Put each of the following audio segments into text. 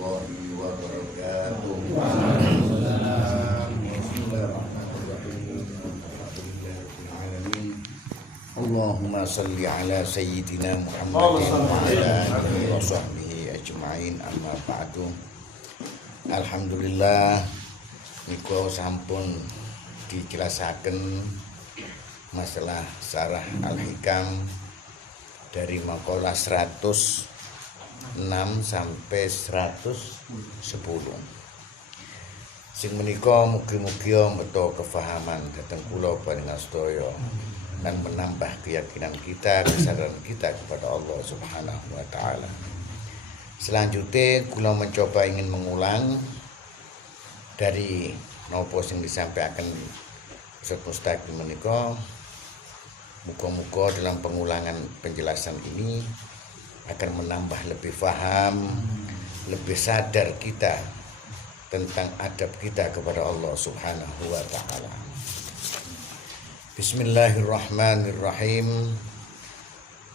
warahmatullahi wabarakatuh. Allahumma salli ala sayyidina Muhammadin wa ala alihi wa sahbihi ajma'in, amma ba'du. Alhamdulillah niku sampun dijelasaken masalah Syarah Al-Hikam dari makalah 106 sampai 110. Sing menika mugi-mugi beto kefahaman dhateng kula panjenengan sedaya dan menambah keyakinan kita, kesadaran kita kepada Allah Subhanahu wa taala. Selanjutnya kula mencoba ingin mengulang dari nopo sing disampaikan Ustaz Mustaqim menika. Muga-muga dalam pengulangan penjelasan ini akan menambah lebih paham, lebih sadar kita tentang adab kita kepada Allah Subhanahu wa taala. Bismillahirrahmanirrahim.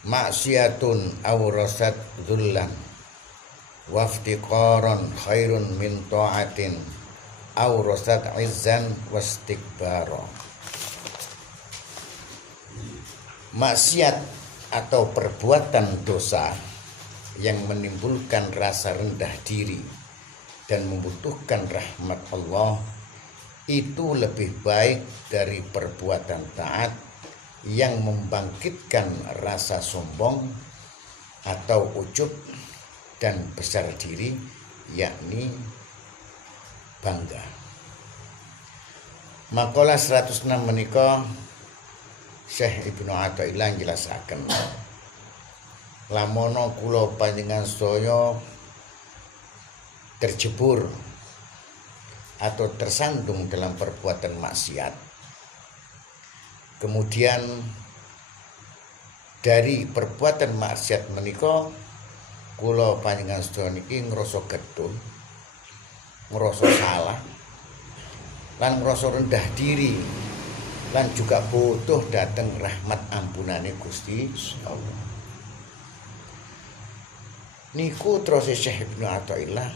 Maksiatun awrasat dzullan waftiqaran khairun min ta'atin awrasat izzan wastikbara. Maksiat atau perbuatan dosa yang menimbulkan rasa rendah diri dan membutuhkan rahmat Allah itu lebih baik dari perbuatan taat yang membangkitkan rasa sombong atau ujub dan besar diri, yakni bangga. Makalah 106 menika Syekh Ibnu Athaillah njelasaken, lamono kula panjenengan sedaya terjebur atau tersandung dalam perbuatan maksiat, kemudian dari perbuatan maksiat menika kula panjenengan sedaya niki ngrasa gedul, ngrasa salah, lan ngrasa rendah diri, lan juga butuh dateng rahmat ampunane Gusti Allah. Niku terus Syekh Ibnu Athaillah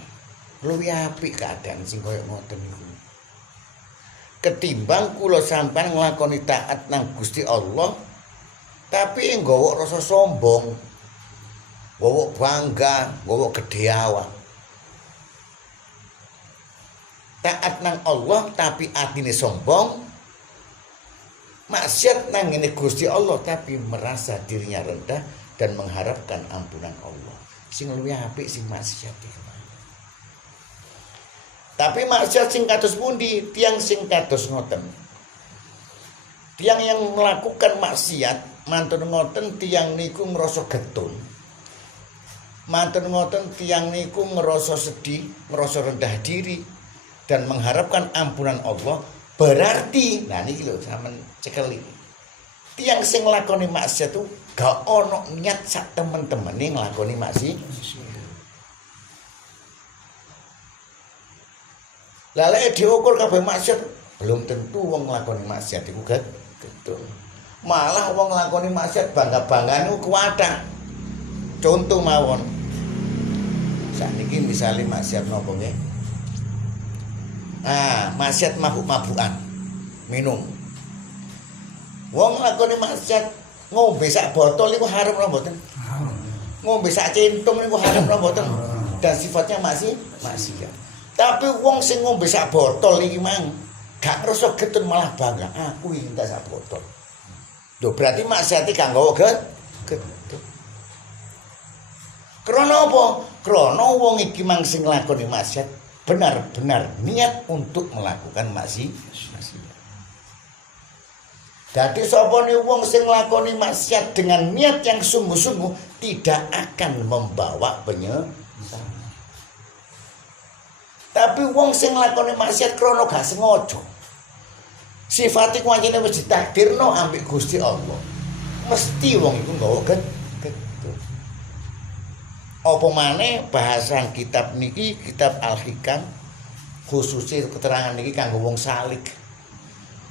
luwih apik keadaan sing kaya ngoten niku. Ketimbang kula sampean nglakoni taat nang Gusti Allah tapi nggawa rasa sombong, nggawa bangga, nggawa gedhe awak. Taat nang Allah tapi atine sombong, maksiat nang ngene Gusti Allah tapi merasa dirinya rendah dan mengharapkan ampunan Allah. Sing luwih apik sing maksiat iki. Tapi maksiat sing kados pundi? Tiang sing kados ngoten. Tiang yang melakukan maksiat mantun ngoten tiang niku ngrasa getun. Mantun ngoten tiang niku ngrasa sedih, ngrasa rendah diri dan mengharapkan ampunan Allah. Berarti, nah niki lho sampean cekel iki. Tiang sing nglakoni maksiat itu gak ono niat sak temen-temene nglakoni maksiat. Lah lek diukur kabeh maksiat, belum tentu wong nglakoni maksiat iku gedhe. Malah wong nglakoni maksiat bangga-banggaan iku kuwatah. Contoh mawon. Sakniki misale maksiat napa nggih? Maksiat mabuk-mabukan, minum. Wong nglakoni maksiat ngombe sak botol niku haram napa mboten? Haram. Ngombe sak centung niku haram napa mboten? Dan sifatnya maksiat. Tapi wong sing ngombe sak botol iki mang gak ngrasa getun malah bangga. Aku iki entek sak botol. Lho berarti maksiate gak nggawa getun. Krana apa? Krana wong iki mang sing nglakoni maksiat benar-benar niat untuk melakukan maksiat. Jadi sapa ni wong sing nglakoni maksiat dengan niat yang sungguh-sungguh tidak akan membawa penyesalan. Tapi wong sing nglakoni maksiat krana gak sengaja, sifate kuwi wis ditakdirno ambek Gusti Allah, mesti wong iku nggawa getun. Apa maneh bahasan kitab niki, kitab Al-Hikam, khususnya keterangan niki kanggo wong salik.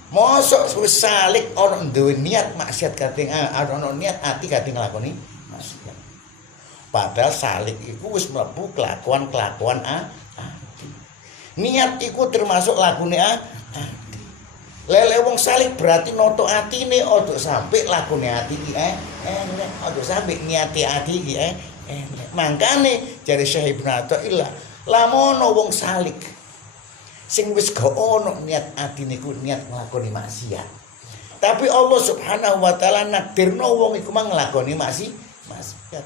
Mosok wis salik ana duwe niat maksiat kating ana niat ati kating nglakoni maksiat. Padahal salik iku wis mlebu kelakuan-kelakuan ati. Niat iku termasuk lakune ati. Lele wong salik berarti noto atine ojo sampai lakune ati iki ojo sampai niati ati iki Mangkane jare Syekh Ibnu Athaillah, lamun wong salik sing wis gak ono niat atine iku niat nglakoni maksiat. Tapi Allah Subhanahu wa taala nakdirno wong iku mang nglakoni maksiat.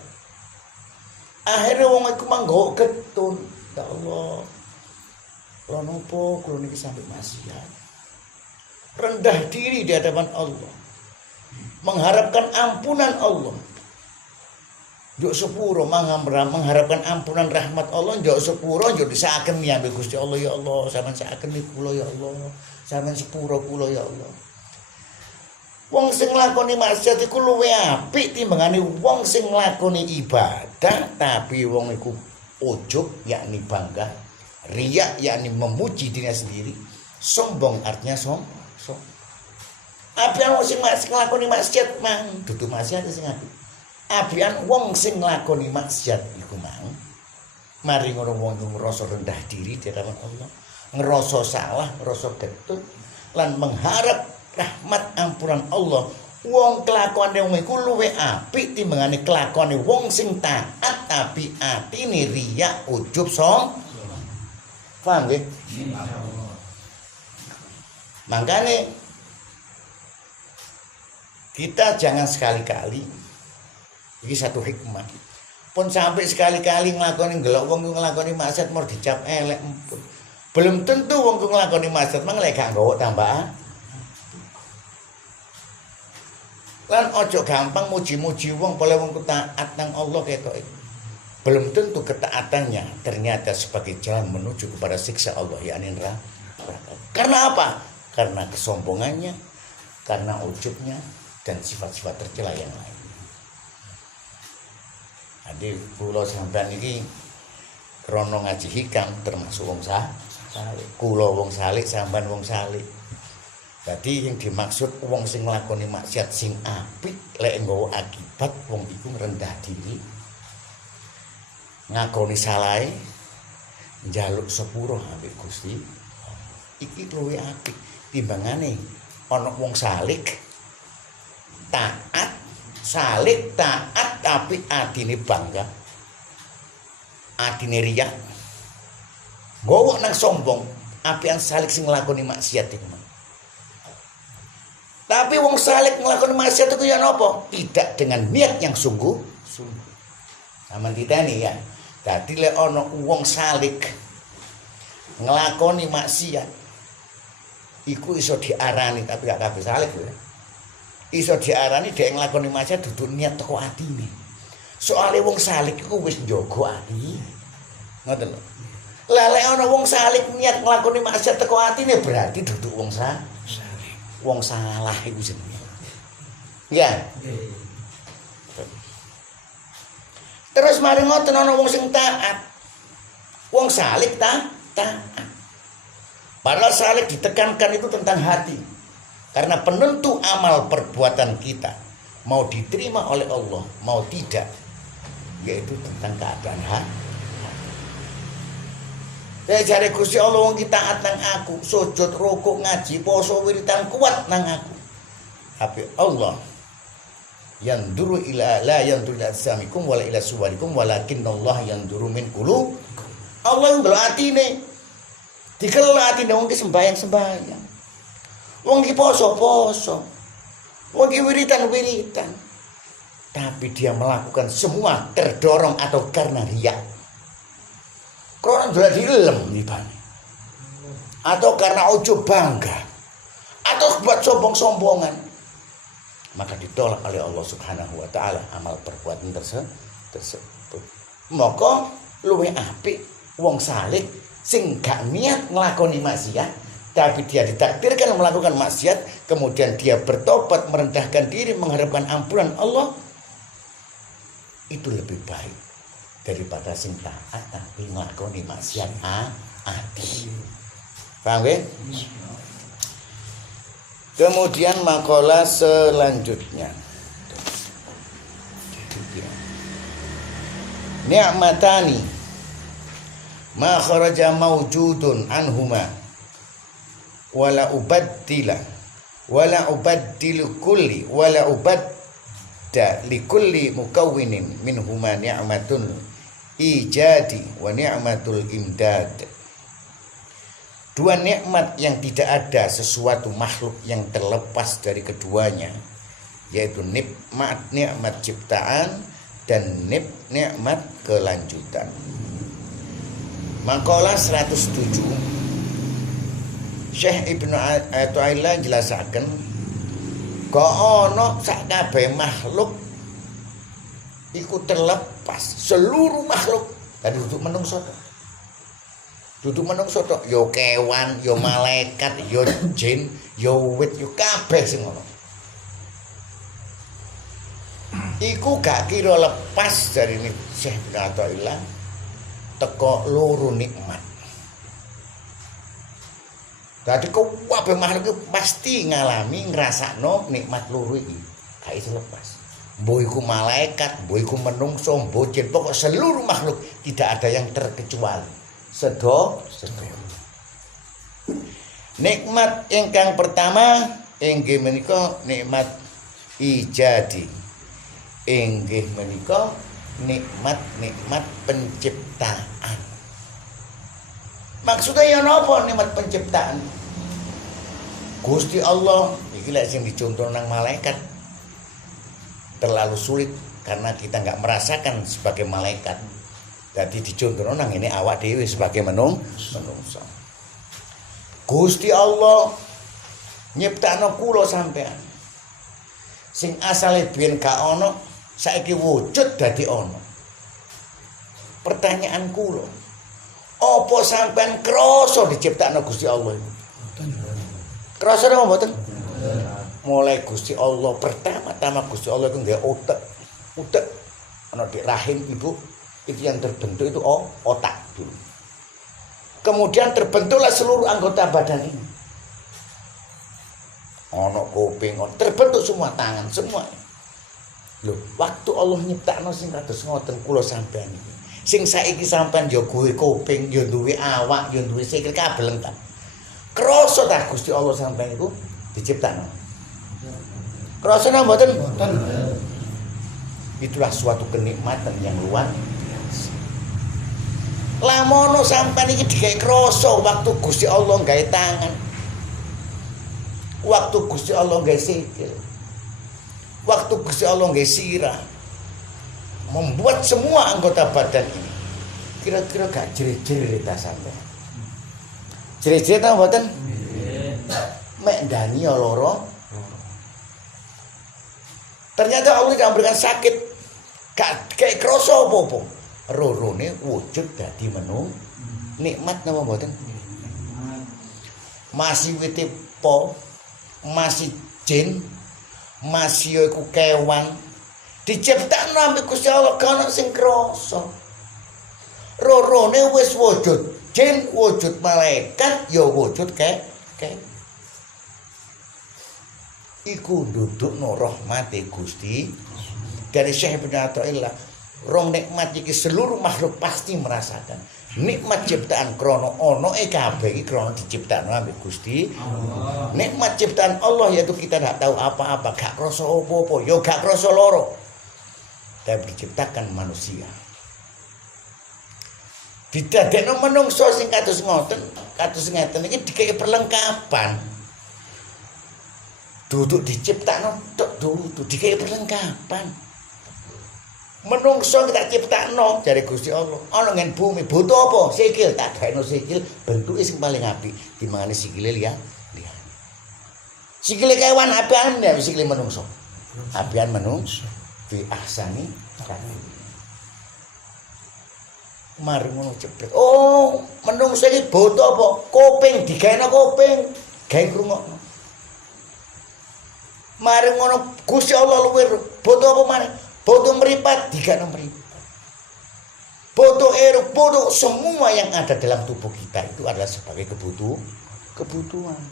Akhirnya wong iku mang nggo getun, ya Allah. Lha nopo kula niki sampai maksiat? Rendah diri di hadapan Allah, mengharapkan ampunan Allah. Njuk sepuro mengharapkan ampunan rahmat Allah, njuk sepuro njuk disaaken nyambe Gusti Allah, ya Allah, sampeyan saaken kula ya Allah, sampeyan sepuro kula ya Allah. Wong sing nglakoni maksiat iku luwih apik timbangane wong sing nglakoni ibadah tapi wong iku ujub yakni bangga, riya yakni memuji dirinya sendiri, sombong artinya sombong. Apian wong sing nglakoni maksiat mang dudu maksiat sing apik. Apian wong sing nglakoni maksiat iku mang mari ngono wong ngrasa rendah diri di hadapan Allah, ngrasa salah, ngrasa getun lan mengharap rahmat ampunan Allah. Wong kelakuane wong iku luwih apik timbangane kelakuane wong sing taat tapi atine riya, ujub, sombong. Paham nggih? Makanya kita jangan sekali-kali, ini satu hikmah, pun sampai sekali-kali ngelakoni ngelok wong ngelakoni maksiat mau dicap elek, belum tentu wong ngelakoni maksiat mang lek gak nggawa tambahan. Lan ojo gampang muji-muji wong boleh wong taat nang Allah ketok. Belum tentu ketaatannya ternyata sebagai jalan menuju kepada siksa Allah yakni neraka. Karena apa? Karena kesombongannya, karena ujubnya dan sifat-sifat tercela yang lain. Jadi kula sampean iki krana ngaji hikam termasuk wong salik. Kula wong salik, sampean wong salik. Jadi yang dimaksud wong sing nglakoni maksiat sing apik lek nggawa akibat wong iku rendah diri. Ngakoni salahe njaluk sepuro ambek Gusti. Iki luwih apik timbangane ana wong salik taat, salik taat tapi adine bangga, adine riya, gowo nang sombong, apian salik sing nglakoni maksiat iku. Tapi wong salik nglakoni maksiat itu ya napa? Tidak dengan niat yang sungguh-sungguh. Sama diteni ya. Dadi lek ana wong salik nglakoni maksiat iku iso diarani tapi gak kabeh salik lho. Iso diarani dhek nglakoni maksiat dudu niat teko atine. Soale wong salik iku wis njaga ati. Ngoten lho. Lah lek ana wong salik niat nglakoni maksiat teko atine berarti dudu wong salik. Wong salah iku jenenge. Ya. Terus mari ngoten ana wong sing taat. Wong salik taat. Padahal salik ditekankan itu tentang hati. Karena penentu amal perbuatan kita mau diterima oleh Allah, mau tidak, yaitu tentang keadaan hati. Saya cari Gusti Allah wong kita taat nang aku, sujud, rukuk, ngaji, poso, wiritan kuat nang aku. Tapi Allah yanduru ila la yanduru ila samikum wala ila suwarikum walakinallah yanduru min qulub. Allah ndelok atine. Dikelok atine wong ki sembahyang. Wong ki poso-poso. Wong ki wiritan-wiritan. Tapi dia melakukan semua terdorong atau karena riya. Karena sudah dilem nibane. Atau karena ujub bangga. Atau buat sombong-sombongan. Maka ditolak oleh Allah Subhanahu wa taala amal perbuatan tersebut. Maka luwih apik wong salik sing gak niat nglakoni maksiat tapi dia ditakdirkan melakukan maksiat, kemudian dia bertobat, merendahkan diri, mengharapkan ampunan Allah, itu lebih baik daripada sing taat tapi nglakoni maksiat ati. Paham ya? Kemudian makalah selanjutnya. ni'matani ma kharaja mawjudun anhuma wala ubaddilu kulli wala ubadda li kulli mukawwinin minhuma ni'matun ijadi wa ni'matul imdad. Dua nikmat yang tidak ada sesuatu makhluk yang terlepas dari keduanya, yaitu nikmat ciptaan dan nikmat kelanjutan. Maqalah 107 Syekh Ibnu Athaillah jelasaken kok ana sak kabeh makhluk iku terlepas, seluruh makhluk dari duduk menungso tok, yo kewan, yo malaikat, yo jin, yo wit, yo kabeh sing ngono. Iku gak kira lepas dari ini Syekh Ibnu Athaillah teko loro nikmat. Dadi kabeh makhluk pasti ngalami ngrasakno nikmat loro iki. Gak iso lepas. Mbok iku malaikat, mbok iku menungso, mbok jin, pokok seluruh makhluk tidak ada yang terkecuali. Sedaya. Nikmat ingkang pertama inggih menika nikmat ijadi. Inggih menika nikmat penciptaan. Maksudnya ya napa nikmat penciptaan? Gusti Allah iki lek sing dicontoh nang malaikat terlalu sulit karena kita nggak merasakan sebagai malaikat. Jadi dicontoh nang ini awak dhewe sebagai menungso. Gusti Allah nyiptakno kula sampean. Sing asale biyen gak ana, saiki wujud dadi ana. Pertanyaan kula, apa sampean krasa diciptakno Gusti Allah iku? Krasa napa mboten? Mulai Gusti Allah pertama-tama Gusti Allah iku nggawe utek ana di rahim ibu. Itu yang terbentuk itu otak dulu. Kemudian terbentuklah seluruh anggota badan ini. Ono kuping, terbentuk semua tangan, semua. Loh, waktu Allah nyiptakno sing kados ngoten kula sampean iki. Sing saiki sampean yo duwe kuping, yo duwe awak, yo duwe sikil kabeh lengkap. Krasa ta Gusti Allah sampean iku diciptakno? Krasa napa mboten? Itulah suatu kenikmatan yang luar biasa. Lamono sampean iki digawe krasa waktu Gusti Allah gawe tangan. Waktu Gusti Allah gawe sikil. Waktu Gusti Allah gawe sirah. Membuat semua anggota badan ini. Kira-kira gak jerit-jerit ta sampean? Jerit-jerit ta mboten? Mek ndani ya loro. Ternyata Allah tidak memberikan sakit. Gak kayak krasa apa-apa. Rorone wujud dadi nikmat napa mboten? Masih wite po, masih jin, masih iku kewan. Diciptakno ambek Gusti Allah kana sing krasa. Rorone wis wujud jin, wujud malaikat, ya wujud iku ndudukno rahmate Gusti. Dari Syekh Ibnu Athaillah, rong nikmat iki seluruh makhluk pasti merasakan. Nikmat ciptaan krono ono kabeh iki krono diciptakno ambek Gusti Allah. Nikmat ciptaan Allah yaitu kita tidak tahu apa-apa, gak krasa apa-apa, ya gak krasa loro. Tapi diciptakan manusia. Didadekno menungso sing kados ngeten iki dikei perlengkapan. Duduk diciptakno tok duduk dikei perlengkapan. Menungso kita ciptakno jare Gusti Allah. Ana ngen bumi butuh apa? Sikil, tak gaeno sikil bentuke sing paling apik timangane sikile liya. Sikile kewan apian ya sikile menungso. Apian menungso fi ahsani taqwim. Mari ngono cepet. Oh, menungso iki butuh apa? Kuping digaeno kuping, gawe krungokno. Mari ngono Gusti Allah luwih butuh apa maneh? Bodoh meripat, digano meripat. Bodoh eruk, bodoh semua yang ada dalam tubuh kita itu adalah sebagai kebutuhan.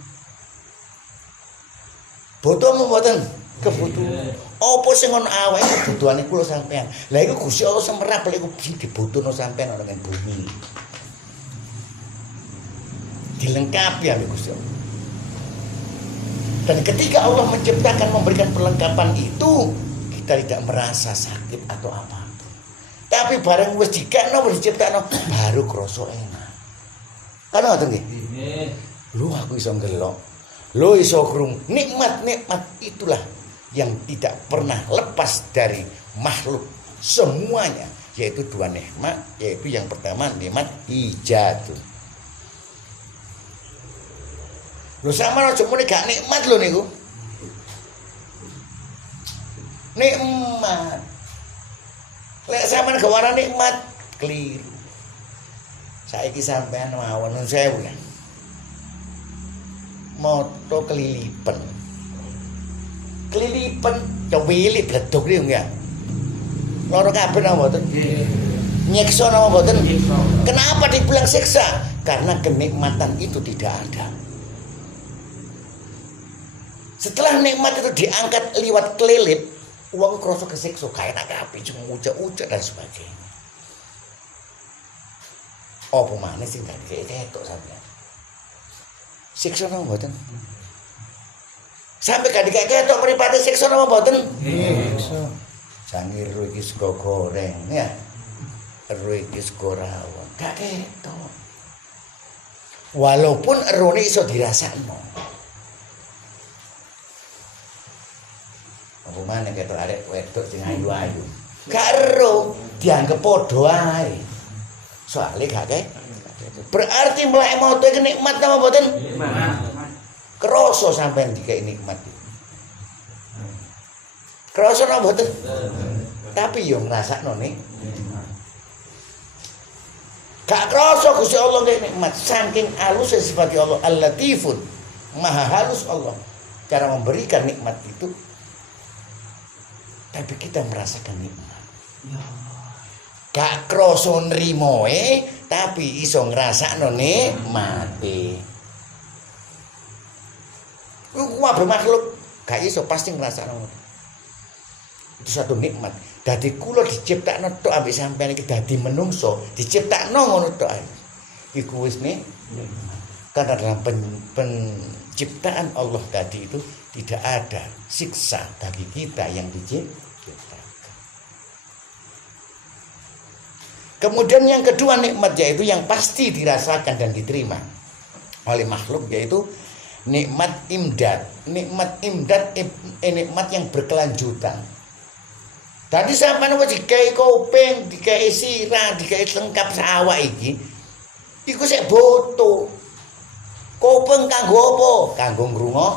Butuh apa mboten? Kebutuhan. Apa sing ono awake kebutuhane kula sampean. Lah iku Gusti Allah semerap lek iku dibutuhno sampean ana ning bumi. Dilengkapi oleh Gusti Allah. Dan ketika Allah menciptakan memberikan perlengkapan itu, kita tidak merasa sakit atau apa. Tapi bareng wis dikekno wis diciptakno baru krasa enak. Kan ngoten nggih? Lho aku iso ngelok. Lho iso krung. Nikmat-nikmat itulah yang tidak pernah lepas dari makhluk semuanya, yaitu dua nikmat, yaitu yang pertama nikmat ijazah. Lho sampeyan aja muni gak nikmat lho niku. Nikmat. Lek sampeyan gak ora nikmat, keliru. Saiki sampeyan mawon nun sewu ya. Moto kelilipen. Kelilipen cewili bledok niku ya. Loro kabeh napa mboten? Nggih. Nyiksa napa mboten? Kenapa dibilang siksa? Karena kenikmatan itu tidak ada. Setelah nikmat itu diangkat liwat kelilip, uang krasa kesiksa kaya nak api cuma ucap-ucap dan sebagainya. Apa maneh sing dadi ketok sampeyan? Siksa napa mboten? Sampai gak diketok mripate siksa napa mboten? Siksa. Sangir ro iki sego goreng ya. Ro iki sego rawon. Gak ketok. Walaupun erone iso dirasakno. Apa maneh ketok arek wedok sing ayu-ayu. Gak ero, dianggep padha ae. Soale gak berarti melek moto iki nikmat napa mboten? Nikmat. Krasa sampean dikek nikmat. Krasa napa mboten? Tapi yo ngrasakno nikmat. Gak krasa Gusti Allah kek nikmat saking alus sifat Allah Al-Latifun. Maha halus Allah cara memberikan nikmat itu. Tapi kita merasakan nikmat. Gak krasa nrimoe tapi iso ngrasakno nikmate. Kabeh makhluk gak iso pasti ngrasakno. Itu satu nikmat. Dadi kula diciptakno tok ambek sampeyan iki dadi menungso, diciptakno ngono tok ae. Iku wis nikmat. Karena dalam penciptaan Allah tadi itu tidak ada siksa bagi kita yang diciptakan. Kemudian yang kedua nikmat yaitu yang pasti dirasakan dan diterima oleh makhluk yaitu nikmat imdad. Nikmat imdad nikmat yang berkelanjutan. Tadi sampeyan wis dikai kuping, dikai sirah, dikai lengkap sawak iki. Iku sik boto. Kuping kanggo apa? Kanggo ngrungok.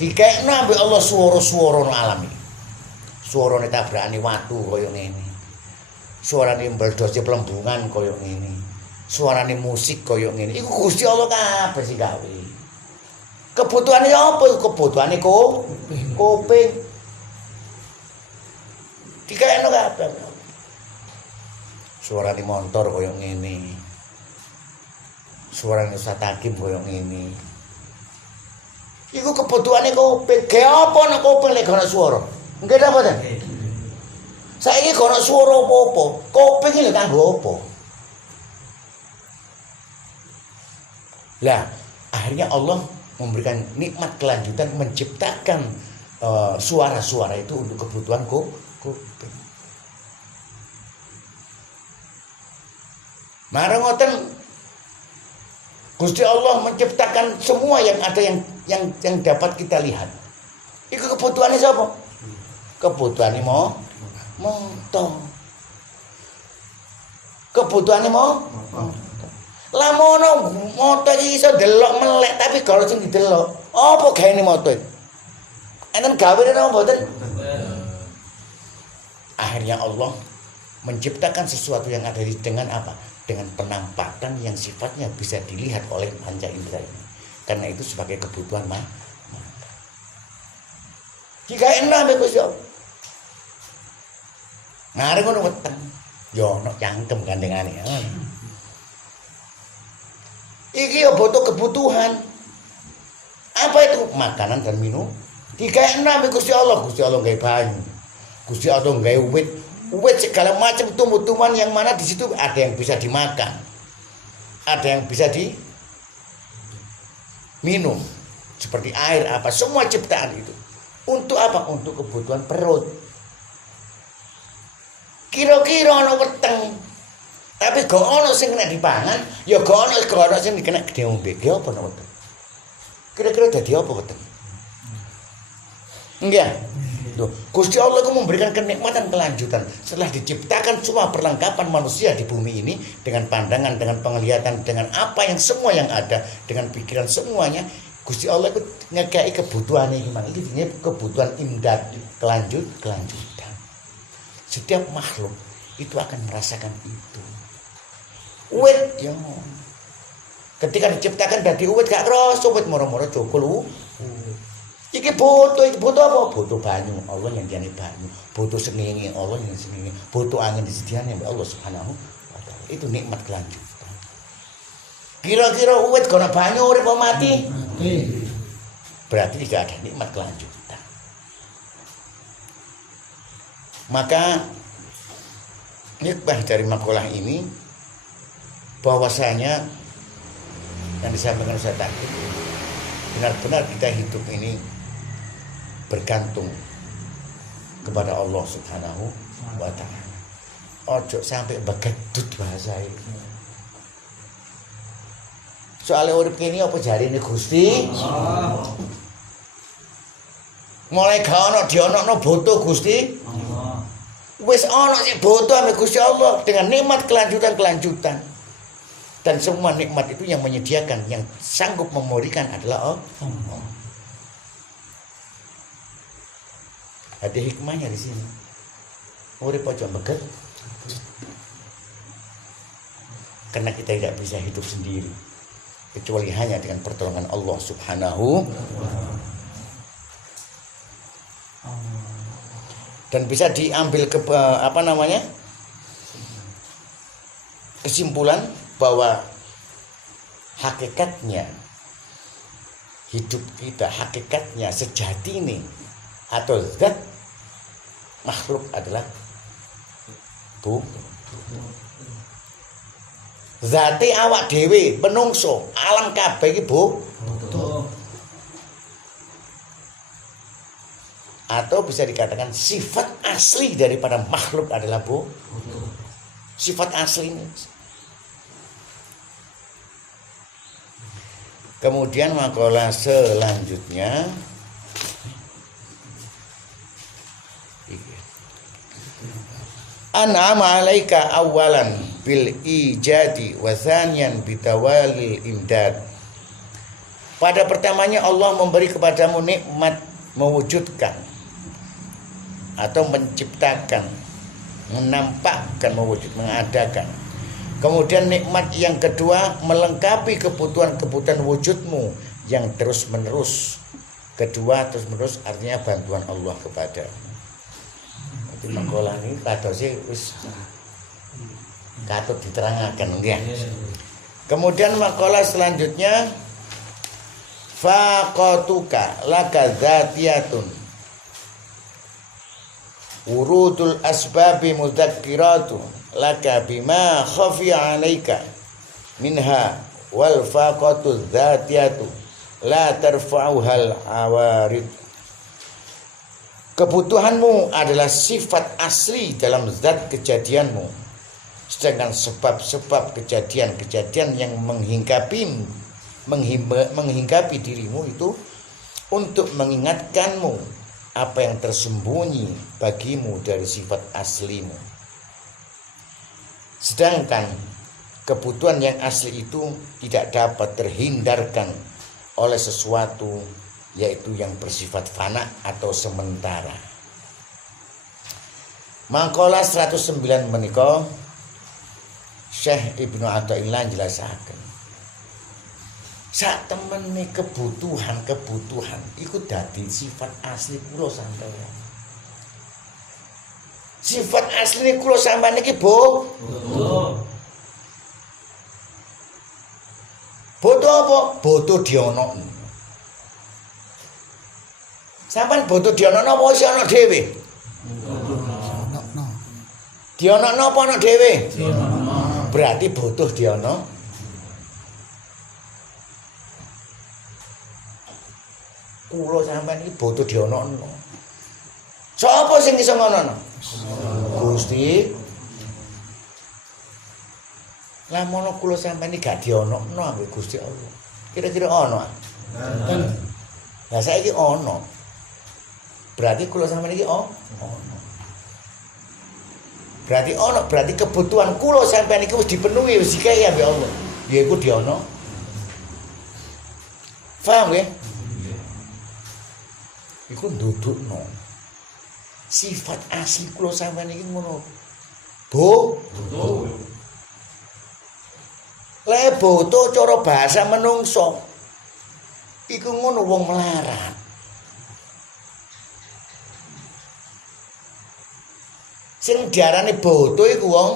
Dikaekno ambek Allah swara-swara alam iki. Suarane tabrakane watu kaya ngene. Suarane mbledose plembungan kaya ngene. Suarane musik kaya ngene. Iku Gusti Allah kabeh sing gawe. Kebutuhane apa? Kebutuhane kuping. Dikaekno kabeh. Suarane montor kaya ngene. Suarane Ustaz Hakim kaya ngene. Iku kebutuhane kuping. Ge apa nek kuping lek ana swara? Nggih ta mboten? Saiki gak ana swara apa-apa. Kuping iki lho kanggo apa? Lah, akhirnya Allah memberikan nikmat kelanjutan menciptakan suara-suara itu untuk kebutuhan kuping. Mara ngoten Gusti Allah menciptakan semua yang ada yang dapat kita lihat. Iku kebutuhannya siapa? Kebutuhannya moto. Kebutuhannya lamono moto iki iso delok melek tapi kalau sing didelok apa gaene moto iki? Enten gawene napa mboten? Akhirnya Allah menciptakan sesuatu yang ada dengan apa? Dengan penampakan yang sifatnya bisa dilihat oleh panca indera ini. Karena itu sebagai kebutuhan mata. Jika enak mbek Gusti Allah. Ngarep ngono weteng. Yo ono cangkem gandengane. Iki yo butuh kebutuhan. Apa itu? Makanan dan Dikekna Gusti Allah gawe banyu. Gusti Allah gawe wit segala macam tumbuh-tumbuhan yang mana di situ ada yang bisa dimakan. Ada yang bisa diminum seperti air apa semua ciptaan itu. Untuk apa? Untuk kebutuhan perut. Kira-kira ana weteng. Tapi gak ono sing kena dipangan, ya gak ono sing kena diombe. Ki apa ana weteng? Kira-kira dadi apa weteng? Enggak. Tuh, Gusti Allah itu memberikan kenikmatan kelanjutan setelah diciptakan semua perlengkapan manusia di bumi ini dengan pandangan, dengan penglihatan, dengan apa yang semua yang ada, dengan pikiran semuanya. Gusti Allah itu ngekei kebutuhan ini, ini kebutuhan imdad, kelanjutan. Setiap makhluk itu akan merasakan itu. Uwit ya. Ketika diciptakan dari uwit gak kerasa uwit moro-moro cokol. Iki butuh apa? Butuh banyu, Allah yang diane banyu. Butuh sengenge, Allah yang sengenge. Butuh angin disediakan oleh Allah Subhanahu wa taala. Itu nikmat kelanjutan. Kira-kira uwit kono banyu urip apa mati? Berarti tidak ada nikmat kelanjutan. Maka hikmah dari makalah ini bahwasanya yang disampaikan Ustaz tadi, benar-benar kita hidup ini bergantung kepada Allah Subhanahu wa taala. Ojo sampai begedut bahasa ini. Soalnya urip kene apa jarine Gusti? Mulai gak ono dionokno boto Gusti. Wis ono sing boto ame Gusti Allah dengan nikmat kelanjutan. Dan semua nikmat itu yang menyediakan, yang sanggup memberikan adalah Allah. Ada hikmahnya di sini. Urip aja beget. Karena kita tidak bisa hidup sendiri kecuali hanya dengan pertolongan Allah Subhanahu. Dan bisa diambil kesimpulan bahwa hakikatnya hidup kita, hakikatnya sejati ini atau zat makhluk adalah zati awak dhewe menungso alam kabeh iki atau bisa dikatakan sifat asli daripada makhluk adalah sifat asli ini. Kemudian makalah selanjutnya an'ama 'alaika awalan bil ijadi wa thaniyan bitawalil imdad. Pada pertamanya Allah memberi kepadamu nikmat mewujudkan atau menciptakan, menampakkan, mengadakan. Kemudian nikmat yang kedua melengkapi kebutuhan-kebutuhan wujudmu yang terus-menerus. Kedua terus-menerus artinya bantuan Allah kepada. Jadi makalah ini kadose wis katut diterangkan nggih. Kemudian makalah selanjutnya faqatuka laka dzatiyatun urudul asbabi mudzakiratu laka bima khafiya 'alaika minha wal faqatu dzatiyatu la tarfa'uhal awarid. Kebutuhanmu adalah sifat asli dalam zat kejadianmu, sedangkan sebab-sebab kejadian-kejadian yang menghinggapi dirimu itu untuk mengingatkanmu apa yang tersembunyi bagimu dari sifat aslimu. Sedangkan kebutuhan yang asli itu tidak dapat terhindarkan oleh sesuatu, yaitu yang bersifat fana atau sementara. Mangkola 109 menika Syekh Ibnu Athaillah jelasaken. Sak temene kebutuhan iku dadi sifat asli kula sampeyan. Sifat asli kula sampeyan iki bodo apa? Bodo dionokno. Sampeyan butuh dionokno apa wis ana dhewe? Dionokno apa ana dhewe? Berarti butuh diono. Kula sampeyan iki butuh dionokno. Sapa sing iso ngono? Gusti. Lah mono kula sampeyan iki gak dionokno ambek Gusti Allah. Kira-kira ono? Lah saiki ono. Berarti kula sampeyan iki ono. Berarti kebutuhan kula sampeyan iki wis dipenuhi wis dikae ambek Allah. Yaiku diono. Paham nggih? Iku ndudukno. Sifat asli kula sampeyan iki ngono. Butuh. Le butuh cara bahasa menungso. Iku ngono wong melarat. Sing diarani butuh iku wong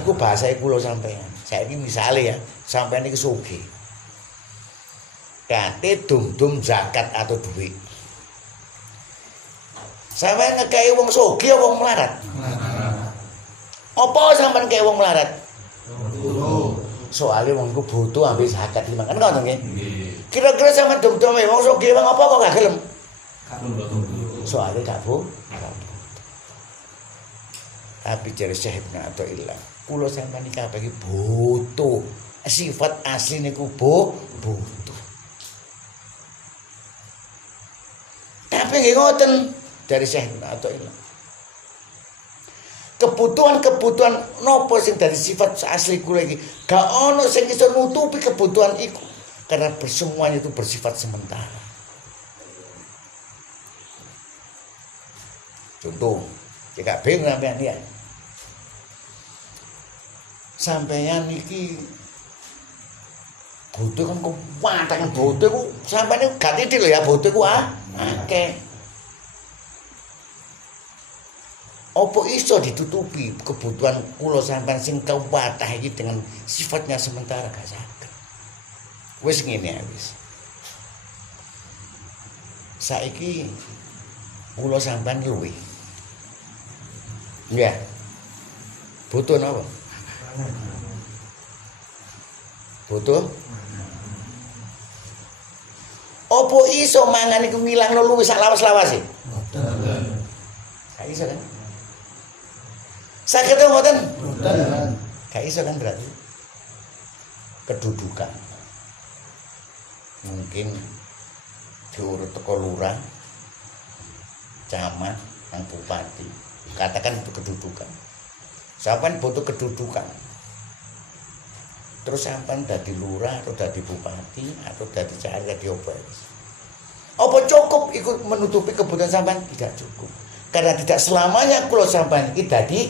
iku bahasa kula sampeyan. Saiki misale ya, sampeyan iki sugih. Kate dum-dum zakat atau duit. Sampeyan ngekei wong sugih apa wong melarat? Apa sampeyan ngekei wong melarat? Soalnya wong iku butuh ambil zakat lima kan ngoten nggih. Kira-kira sampeyan dum-dum wong sugih wong apa kok gak gelem? Soalnya gak butuh. Tapi jare Syekh Ibnu Athaillah, kula sampeyan iki kabeh iki butuh. Sifat asli niku butuh. Tapi nggih ngoten dari Syekh Ibnu Athaillah. Kebutuhan-kebutuhan nopo sing dari sifat asli kula iki gak ono sing iso nutupi kebutuhan iku karena semuanya itu bersifat sementara. Contoh, jika bingung sampeyan ya. Sampeyan iki butuh kan kuwataken butuh ku sampeyan gak titik lho ya butuh ku akeh. Apa iso ditutupi kebutuhan kula sampean sing kewatah iki dengan sifatnya sementara gak saged. Wis ngene wis. Saiki kula sampean luwih. Nggih. Butuh napa? Butuh? Apa iso mangan iku ngilangno luwih sak lawas-lawase? Mboten. Gak iso kan? Saged mboten? Mboten. Gak iso kan berarti. Kedudukan. Mungkin diurut teko lurah, camat, nang bupati. Katakan itu kedudukan. Sampeyan butuh kedudukan. Terus sampeyan dadi lurah atau dadi bupati atau dadi camat dadi apa? Apa cukup ikut menutupi kebutuhan sampeyan? Tidak cukup. Karena tidak selamanya kula sampeyan iki dadi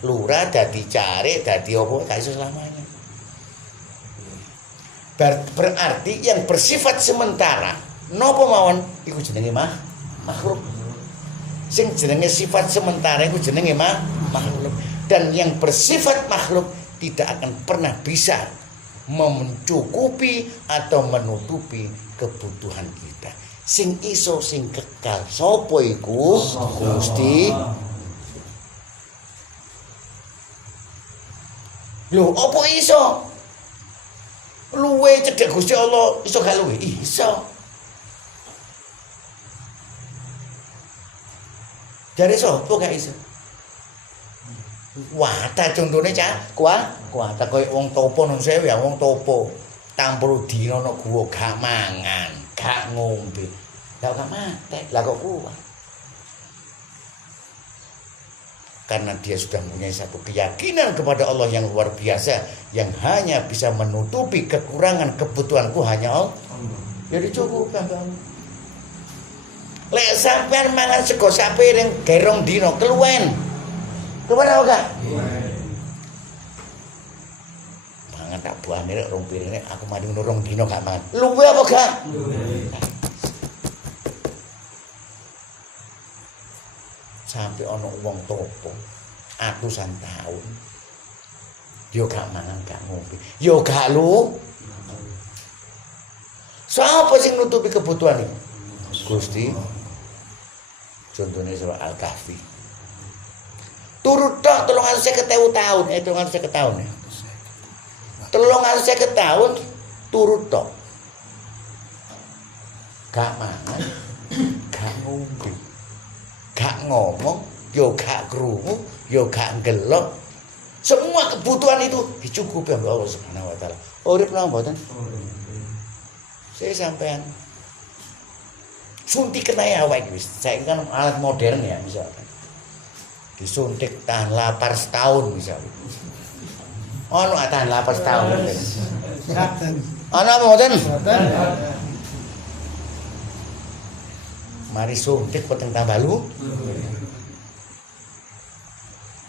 lurah, dadi carik, dadi apa gak iso selamanya. Berarti yang bersifat sementara napa mawon iku jenenge makhluk. Sing jenenge sifat sementara iku jenenge makhluk. Dan yang bersifat makhluk tidak akan pernah bisa mencukupi atau menutupi kebutuhan kita. Sing iso sing kekal sapa iku? Gusti. Lho, apa iso? Luwe cedhek Gusti Allah iso gak luwe? Iso. Jare sapa gak iso? Wadah contone cah, kuwata koyo wong topo nang sewu ya wong topo. Tampur dina ana guwa gak mangan, gak ngombe. Lah gak mate, lah kok kuat. Karena dia sudah mempunyai satu keyakinan kepada Allah yang luar biasa yang hanya bisa menutupi kekurangan kebutuhanku hanya Allah. Jadi cukup kan. Lek sampean mangan sego sapiring gerong dino keluwen. Keluwen apa gak? Mangan tak buane rek rong piring aku mari ngono dino gak mangan. Luwe apa gak? Sampai ono wong topo atusan tahun yo gak mangan gak ngombe yo gak lu sapa sing nutupi kebutuhan iki Gusti Contohnya surah Al-Kahfi. Turut tok 350.000 tahun, 350 tahun ya. 350 tahun turut tok. Gak mangan, gak ngombe, gak ngomong, yo gak krungu, yo gak ngelok. Semua kebutuhan itu dicukupi oleh Allah Subhanahu wa taala. Urip napa mboten? Saya sampean suntik kena awak iki wis. Saya kan alat modern ya misalkan. Disuntik tahan lapar setahun misalnya. Ono tahan lapar setahun. Ono apa mboten? Mari suntik peteng tambah lu.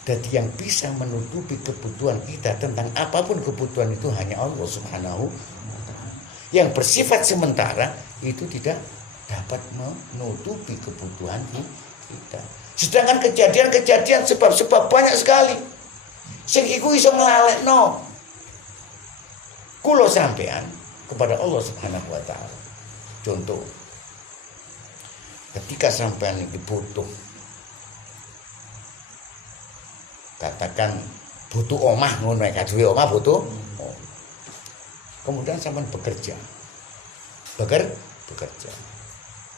Jadi yang bisa menutupi kebutuhan kita tentang apapun kebutuhan itu hanya Allah Subhanahu wa taala. Yang bersifat sementara itu tidak dapat menutupi kebutuhan kita. Sedangkan kejadian-kejadian sebab-sebab banyak sekali. Sing iku iso nglalekno kula sampean kepada Allah Subhanahu wa taala. Contoh, ketika sampean iki butuh, katakan butuh omah ngono nek duwe omah butuh. Kemudian sampean bekerja. Bekerja.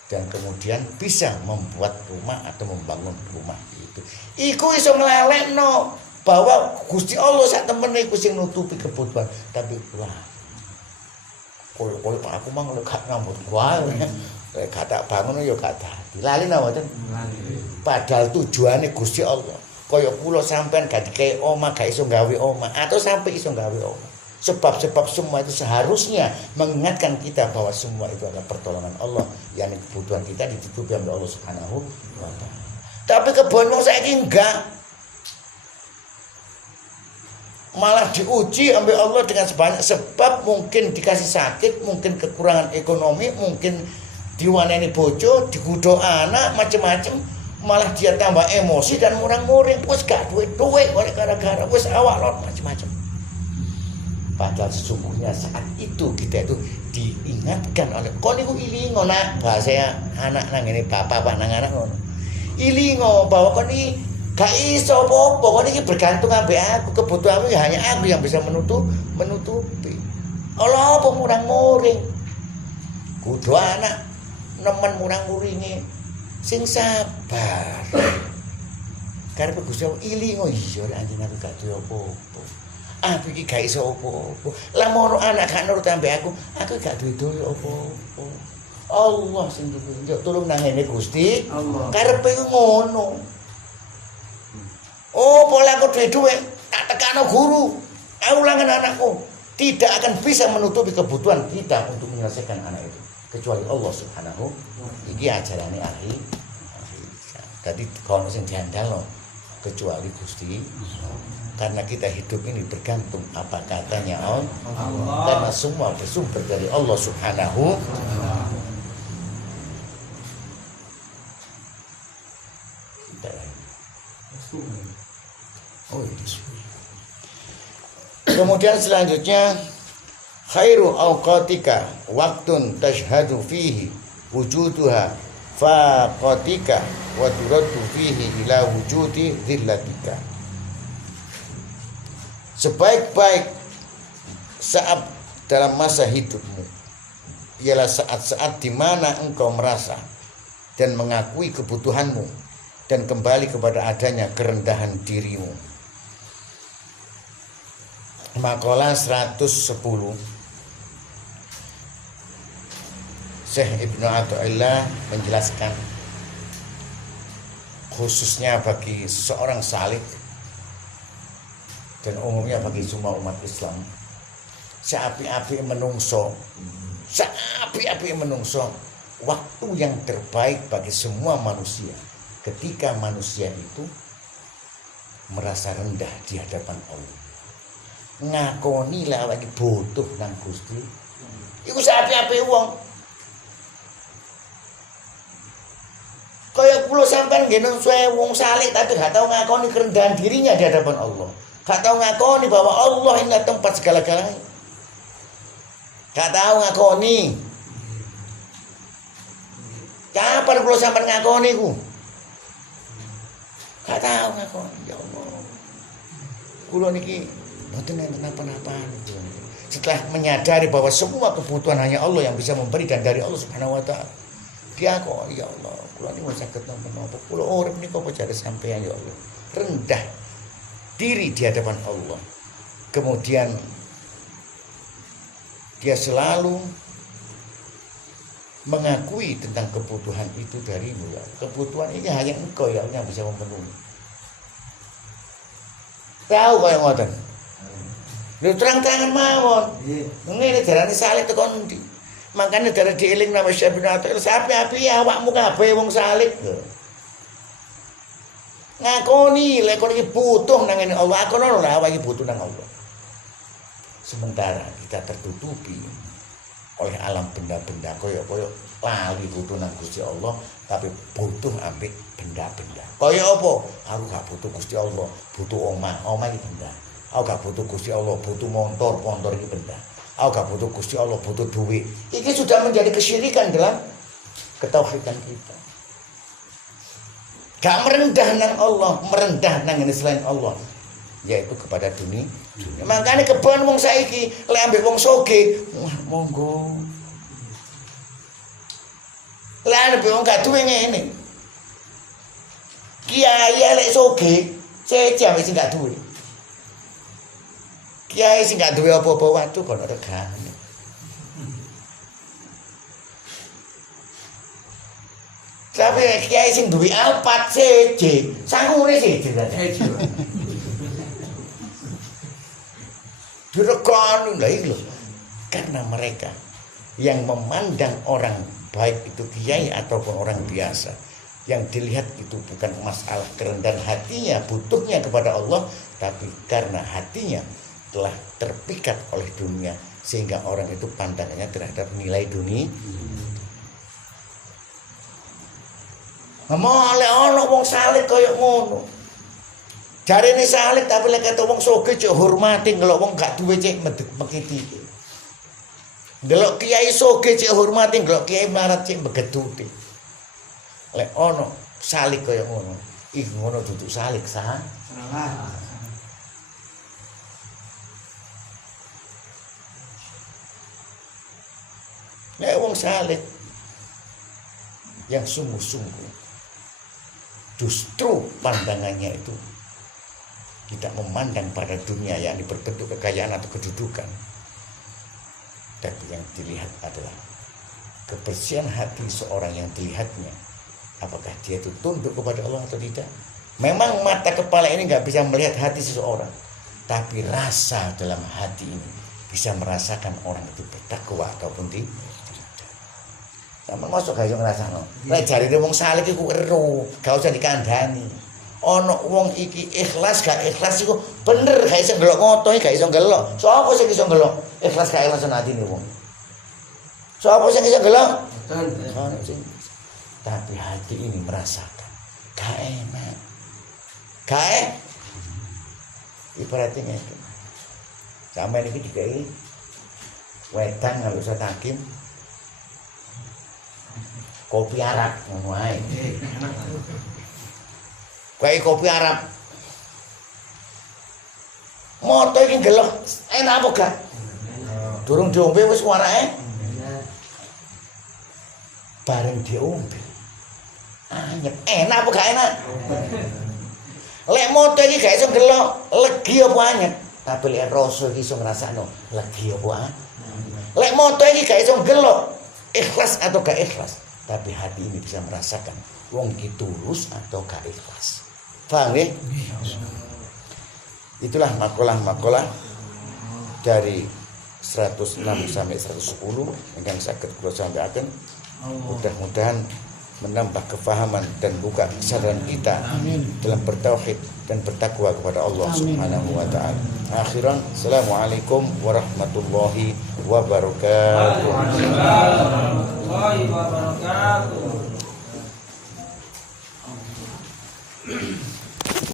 Dan kemudian bisa membuat rumah atau membangun rumah itu. Iku iso nglelekno bahwa Gusti Allah sak temene iku sing nutupi kebutuhan. Tapi wah, koyo aku mang gak ngambut wae. Gak tak bangun ya gak dadi. Lali napa mboten? Padahal tujuane Gusti Allah. Kaya kula sampean gak dikei omah, gak iso gawe omah atau sampai iso gawe omah. Sebab-sebab semua itu seharusnya mengingatkan kita bahwa semua itu adalah pertolongan Allah, yang kebutuhan kita ditutupi oleh Allah Subhanahu wa taala. Tapi kebon saiki enggak. Malah diuji oleh Allah dengan sebanyak sebab, mungkin dikasih sakit, mungkin kekurangan ekonomi, mungkin diwaneni bojo, digudok anak, macam-macam. Malah dia tambah emosi dan murang-muring, wis gak duit-duit gara-gara wis awak lot macam-macam. Padahal sesungguhnya saat itu kita itu diingatkan oleh kon niku ilingo nak, bahasa anak nang ngene bapak nang anak ngono. Ilingo bahwa kon iki gak iso apa-apa, kon iki bergantung ambek aku, kebutuhanmu ya hanya aku yang bisa menutupi. Allah apa murang-muring. Kudu anak nemen murang-muringe sing sabar. Karep Gusti Allah ilingo iya anjen aku gak duwe apa-apa. Aku iki gak iso apa-apa. Lah mono anak gak nurut ambek aku gak duwe apa-apa. Allah sing njuk tulung nang ngene Gusti. Karepe ngono. Oh, pola aku duwe tak tekano guru. Ulangan anakku tidak akan bisa menutupi kebutuhan kita untuk menyelesaikan anak itu kecuali Allah Subhanahu. Iki ajarane ahli. Jadi kono sing diandalno kecuali Gusti. Karena kita hidup ini bergantung apa katanya Allah. Karena semua bersumber dari Allah Subhanahu. Kemudian selanjutnya khairu awqatika waktun tashhadu fihi wujuduha faqatika wa turaddu fihi ila wujudi dhillatika. Sebaik-baik saat dalam masa hidupmu ialah saat-saat di mana engkau merasa dan mengakui kebutuhanmu dan kembali kepada adanya kerendahan dirimu. Makalah 110 Syekh Ibnu Athaillah menjelaskan khususnya bagi seorang salik dan umumnya bagi semua umat Islam, seapi-api menungso, waktu yang terbaik bagi semua manusia ketika manusia itu merasa rendah di hadapan Allah, ngakoni lah lagi butuh nang Gusti. Iku seapi-api wong. Kaya kula sampean nggih nungsoe wong saleh tapi gak tahu ngakoni kerendahan dirinya di hadapan Allah. Gak tahu ngakoni bahwa Allah ini tempat segala-galanya. Gak tahu ngakoni. Kapan kula sampean ngakoni ku? Gak tahu ngakon, ya Allah. Kula niki mboten enten napa-napa. Setelah menyadari bahwa semua kebutuhan hanya Allah yang bisa memberi dan dari Allah Subhanahu wa taala. Dia kok ya Allah, kula niku saged napa-napa. Kula urip niku apa jare sampeyan ya Allah. Rendah diri di hadapan Allah. Kemudian dia selalu mengakui tentang kebutuhan itu darimu ya. Kebutuhan ini hanya engkau ya yang bisa memenuhi. Tahu kaya ngoten. Lho terang-terangan mawon. Ngene darane salib tekan ndi. Makane darane dieling nama Syekh bin Athaillah, "Sapi-api awakmu kabeh wong salib." Ngakoni lek kon iki butuh nang ngene Allah, akono lho awake butuh nang Allah. Sementara kita tertutupi oleh alam benda-benda koyo lali butuh nang Gusti Allah, tapi butuh ambek benda-benda. Kaya apa? Aku gak butuh Gusti Allah, butuh omah iki benda. Aku gak butuh Gusti Allah, butuh motor iki benda. Aku gak butuh Gusti Allah, butuh duit. Ini sudah menjadi kesyirikan dalam ketauhidan kita. Gak merendah nang Allah, merendah nang selain Allah, yaitu kepada dunia. Makanya kebon wong saiki lek ambek wong soge, wah monggo. Lek ambek wong gak duwe ngene. Kiai lek soge, cecah wis gak duwe. Kiai sing gak duwe apa-apa waduh kono regane. Tapi kiai sing duwe alpat seje, sangure seje. Direkon lha iki lho. Karena mereka yang memandang orang baik itu kiai ataupun orang biasa, yang dilihat itu bukan masalah kerendahan hatinya, butuhnya kepada Allah, tapi karena hatinya telah terpikat oleh dunia sehingga orang itu pandangannya terhadap nilai dunia. Male ana wong saleh kaya ngono. Jarene saleh tapi lek kata wong sugih cek hormati, ngelok wong gak duwe cek mekiti. Ndelok kiai sugih cek hormati, ngelok kiai melarat cek begeduti. Lek ana saleh kaya ngono, ih ngono duduk saleh sah. Lek wong saleh yang sungguh-sungguh justru pandangannya itu tidak memandang pada dunia yakni berbentuk kekayaan atau kedudukan, tapi yang dilihat adalah kebersihan hati seorang yang dilihatnya, apakah dia itu tunduk kepada Allah atau tidak. Memang mata kepala ini nggak bisa melihat hati seseorang, tapi rasa dalam hati ini bisa merasakan orang itu bertakwa ataupun tidak. Sampe masuk gak iso ngrasakno. Lek jarine wong saleh iku ero, gak usah dikandhani. Ana wong iki ikhlas gak ikhlas iku bener, gak iso ngelok ngotohe, gak iso ngelok. Sopo sing iso ngelok ikhlas gak ikhlas nang atine wong? Sopo sing iso ngelok? Betul. Tapi hati ini merasakan gak enak. Gak ibaratnya itu. Sampai iki dikai wedang nggak usah takim. Kopi Arab ngono ae. Kayak kopi Arab. Moto iki gelek enak apa gak? Durung diombe wis warake. Bareng diombe. Anyep enak apa gak enak? Lek moto iki gak iso gelek, legi apa anyep? Tapi lek rasa iki iso ngrasakno, legi apa? Lek moto iki gak iso gelek, ikhlas atau gak ikhlas? Tapi hati ini bisa merasakan wong ki tulus atau gak ikhlas. Paham ya? Itulah makalah-makalah dari 106 sampai 110 yang saged kula sampaikan. Mudah-mudahan menambah kefahaman dan buka kesadaran kita dalam bertauhid dan bertakwa kepada Allah Subhanahu wa taala. Akhiran, assalamualaikum warahmatullahi wabarakatuh.